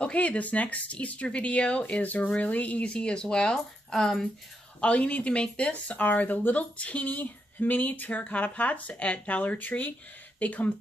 Okay, this next Easter video is really easy as well. All you need to make this are the little teeny mini terracotta pots at Dollar Tree. They come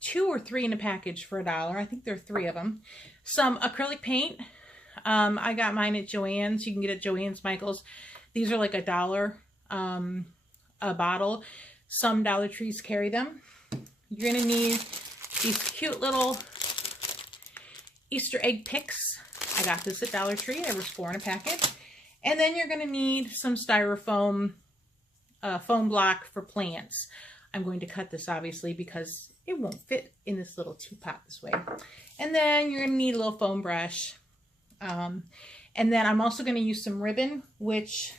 2 or 3 in a package for $1. I think there are 3 of them. Some acrylic paint. I got mine at Joann's. You can get it at Joann's, Michael's. These are like $1 a bottle. Some Dollar Trees carry them. You're going to need these cute little Easter egg picks. I got this at Dollar Tree. There was 4 in a packet. And then you're going to need some styrofoam foam block for plants. I'm going to cut this obviously because it won't fit in this little teapot this way. And then you're going to need a little foam brush. And then I'm also going to use some ribbon, which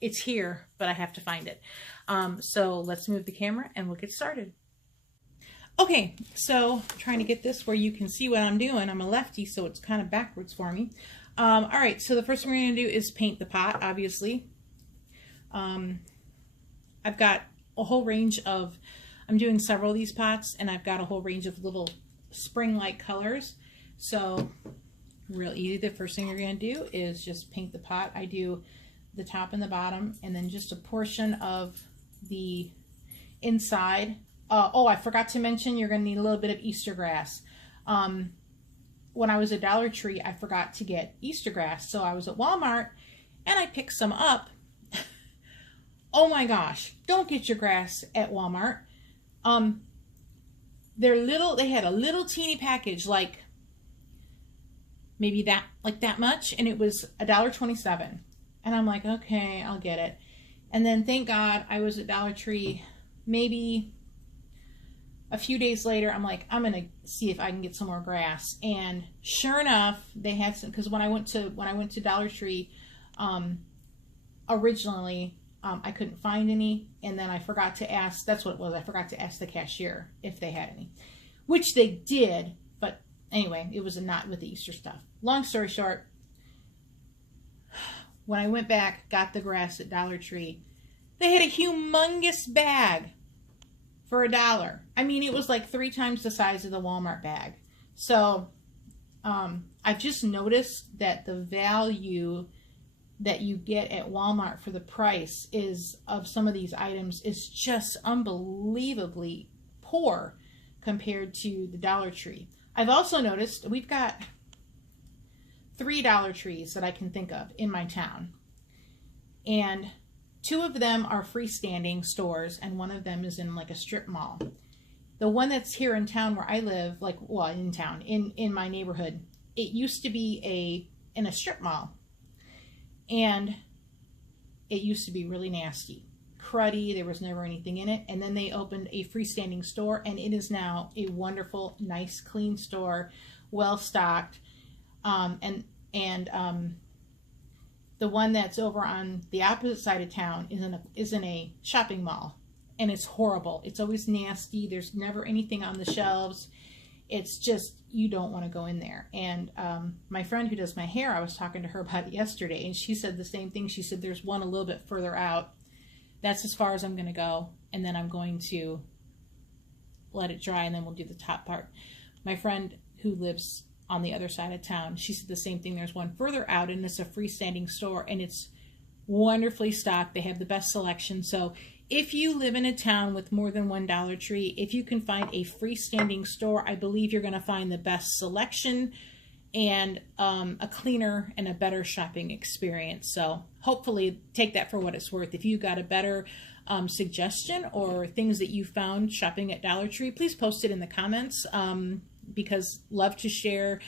it's here, but I have to find it. So let's move the camera and we'll get started. Okay, so I'm trying to get this where you can see what I'm doing. I'm a lefty, so it's kind of backwards for me. All right, so the first thing we're going to do is paint the pot, obviously. I've got a whole range of, I'm doing several of these pots, and I've got a whole range of little spring-like colors. So real easy. The first thing you're going to do is just paint the pot. I do the top and the bottom, and then just a portion of the inside. Oh, I forgot to mention you're going to need a little bit of Easter grass. When I was at Dollar Tree, I forgot to get Easter grass. So I was at Walmart and I picked some up. Oh my gosh, don't get your grass at Walmart. They had a little teeny package, like maybe that much, and it was $1.27. And I'm like, okay, I'll get it. And then thank God I was at Dollar Tree maybe a few days later. I'm like, I'm gonna see if I can get some more grass, and sure enough, they had some. Because when I went to Dollar Tree, originally, I couldn't find any, and then I forgot to ask. That's what it was. I forgot to ask the cashier if they had any, which they did. But anyway, it was not with the Easter stuff. Long story short, when I went back, got the grass at Dollar Tree, they had a humongous bag for $1. I mean, it was like 3 times the size of the Walmart bag. So I've just noticed that the value that you get at Walmart for the price of some of these items is just unbelievably poor compared to the Dollar Tree. I've also noticed we've got 3 Dollar Trees that I can think of in my town, and 2 of them are freestanding stores, and 1 of them is in like a strip mall. The one that's here in town where I live, in my neighborhood, it used to be in a strip mall, and it used to be really nasty, cruddy. There was never anything in it. And then they opened a freestanding store, and it is now a wonderful, nice, clean store, well stocked. The one that's over on the opposite side of town is in a shopping mall, and it's horrible. It's always nasty. There's never anything on the shelves. It's just, you don't want to go in there. And my friend who does my hair, I was talking to her about it yesterday, and she said the same thing. She said there's one a little bit further out. That's as far as I'm going to go, and then I'm going to let it dry, and then we'll do the top part. My friend who lives on the other side of town, she said the same thing. There's one further out, and it's a freestanding store, and it's wonderfully stocked. They have the best selection. So if you live in a town with more than 1 Dollar Tree, if you can find a freestanding store, I believe you're going to find the best selection and a cleaner and a better shopping experience. So hopefully take that for what it's worth. If you got a better suggestion or things that you found shopping at Dollar Tree, please post it in the comments. Because love to share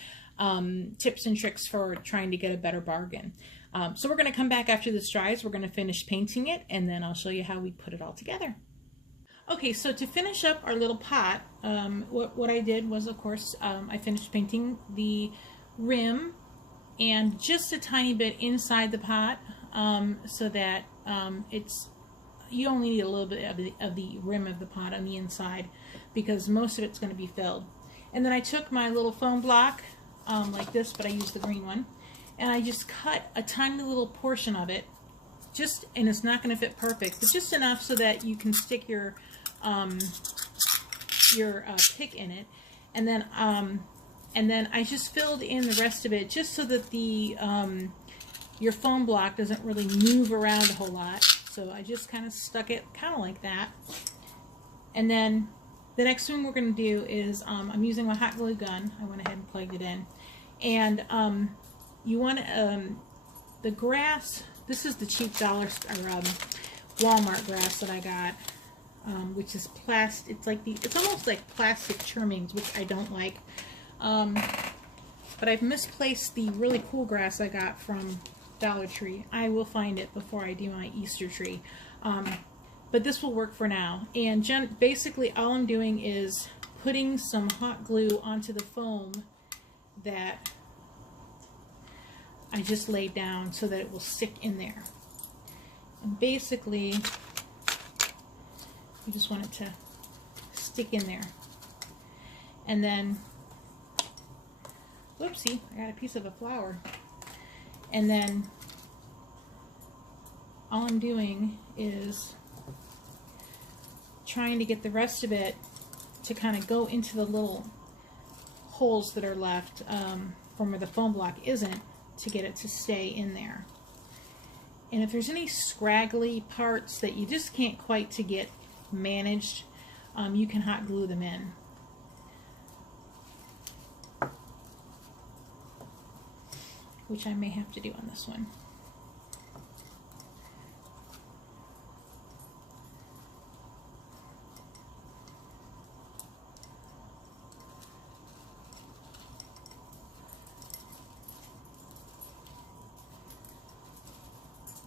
tips and tricks for trying to get a better bargain. So we're going to come back after this dries. We're going to finish painting it, and then I'll show you how we put it all together. Okay, so to finish up our little pot, what I did was, of course, I finished painting the rim and just a tiny bit inside the pot, so that you only need a little bit of the rim of the pot on the inside, because most of it's going to be filled. And then I took my little foam block like this, but I used the green one, and I just cut a tiny little portion of it, and it's not going to fit perfect, but just enough so that you can stick your pick in it. And then And then I just filled in the rest of it just so that the your foam block doesn't really move around a whole lot. So I just kind of stuck it kind of like that. And then the next thing we're going to do is I'm using my hot glue gun. I went ahead and plugged it in. And you want the grass. This is the cheap Walmart grass that I got, which is plastic. It's almost like plastic trimmings, which I don't like. But I've misplaced the really cool grass I got from Dollar Tree. I will find it before I do my Easter tree. But this will work for now. And basically all I'm doing is putting some hot glue onto the foam that I just laid down so that it will stick in there. And basically, you just want it to stick in there. And then, whoopsie, I got a piece of a flower. And then all I'm doing is trying to get the rest of it to kind of go into the little holes that are left from where the foam block isn't, to get it to stay in there. And if there's any scraggly parts that you just can't quite to get managed, you can hot glue them in. Which I may have to do on this one.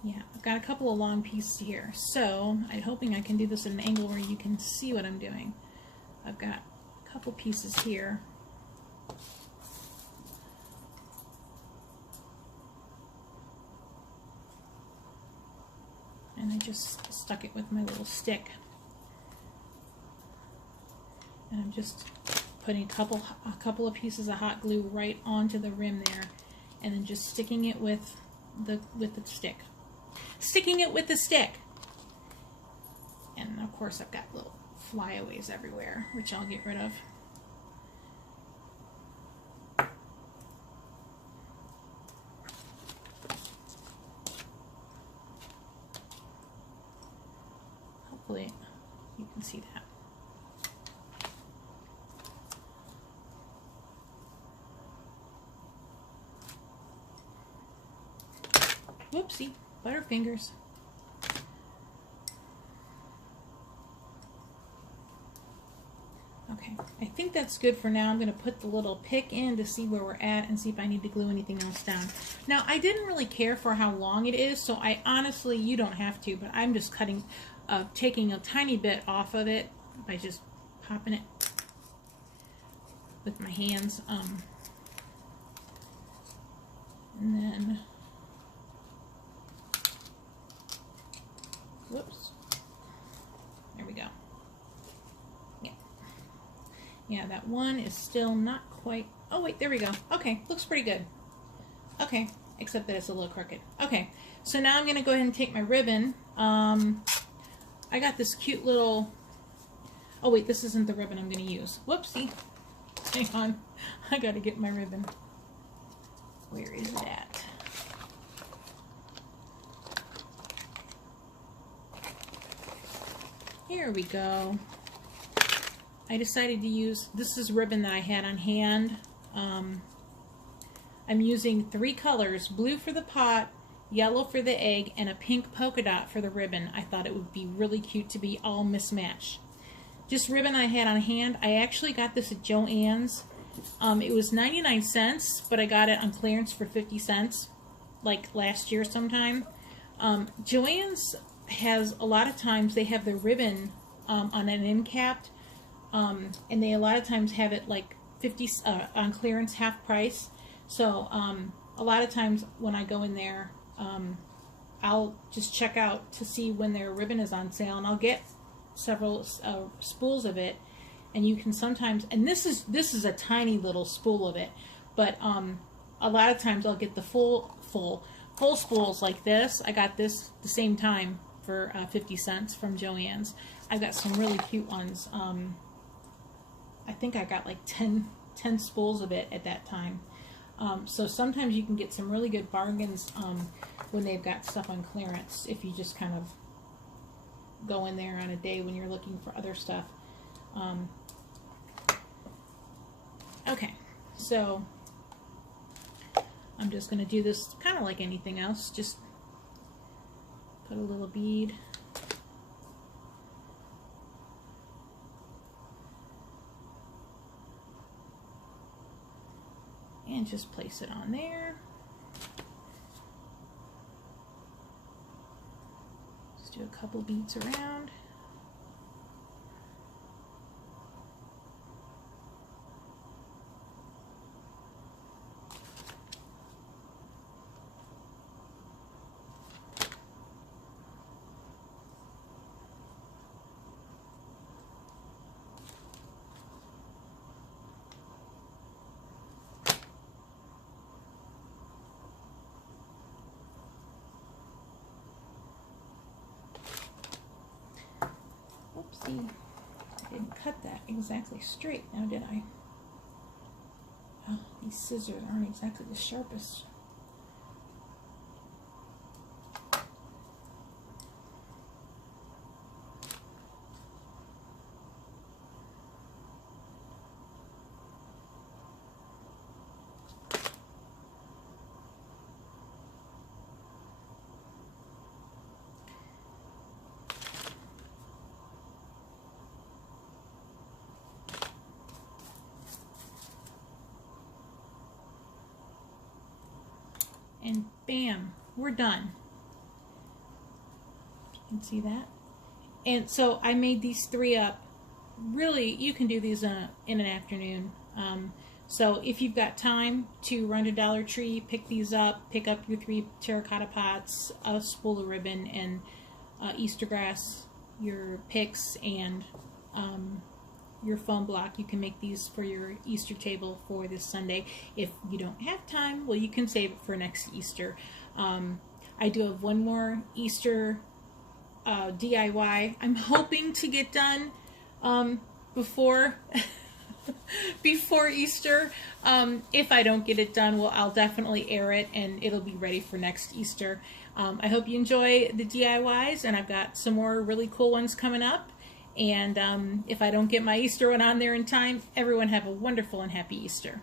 Yeah, I've got a couple of long pieces here, so I'm hoping I can do this at an angle where you can see what I'm doing. I've got a couple pieces here. And I just stuck it with my little stick. And I'm just putting a couple of pieces of hot glue right onto the rim there, and then just sticking it with the stick. Sticking it with the stick. And of course I've got little flyaways everywhere, which I'll get rid of. Hopefully you can see that. Whoopsie. Butterfingers. Okay, I think that's good for now. I'm going to put the little pick in to see where we're at and see if I need to glue anything else down. Now, I didn't really care for how long it is, so I honestly, you don't have to, but I'm just taking a tiny bit off of it by just popping it with my hands. And then, whoops, there we go. Yeah. Yeah, that one is still not quite, oh wait, there we go. Okay, looks pretty good. Okay, except that it's a little crooked. Okay, so now I'm going to go ahead and take my ribbon. I got this cute little, oh wait, this isn't the ribbon I'm going to use. Whoopsie. Hang on, I got to get my ribbon. Where is it at? Here we go. I decided to use, this is ribbon that I had on hand. I'm using 3 colors, blue for the pot, yellow for the egg, and a pink polka dot for the ribbon. I thought it would be really cute to be all mismatched. Just ribbon I had on hand. I actually got this at Joann's. It was 99 cents, but I got it on clearance for 50 cents, like last year sometime. Joann's has, a lot of times, they have the ribbon on an end cap, and they a lot of times have it like 50 on clearance, half price. So a lot of times when I go in there, I'll just check out to see when their ribbon is on sale, and I'll get several spools of it. And you can sometimes, and this is a tiny little spool of it, but a lot of times I'll get the full spools like this. I got this the same time for 50 cents from Joann's. I've got some really cute ones. I think I got like 10 10 spools of it at that time. So sometimes you can get some really good bargains when they've got stuff on clearance, if you just kind of go in there on a day when you're looking for other stuff. Okay, so I'm just going to do this kind of like anything else. Just put a little bead. And just place it on there. Just do a couple beads around. Oopsie, I didn't cut that exactly straight now, did I? Oh, these scissors aren't exactly the sharpest. And bam, we're done. You can see that. And so I made these 3 up. Really, you can do these in an afternoon. So if you've got time to run to Dollar Tree, pick these up, pick up your 3 terracotta pots, a spool of ribbon, and Easter grass, your picks, and your foam block. You can make these for your Easter table for this Sunday. If you don't have time, well, you can save it for next Easter. I do have one more Easter DIY. I'm hoping to get done before before Easter. If I don't get it done, well, I'll definitely air it and it'll be ready for next Easter. I hope you enjoy the DIYs, and I've got some more really cool ones coming up. And if I don't get my Easter one on there in time, everyone have a wonderful and happy Easter.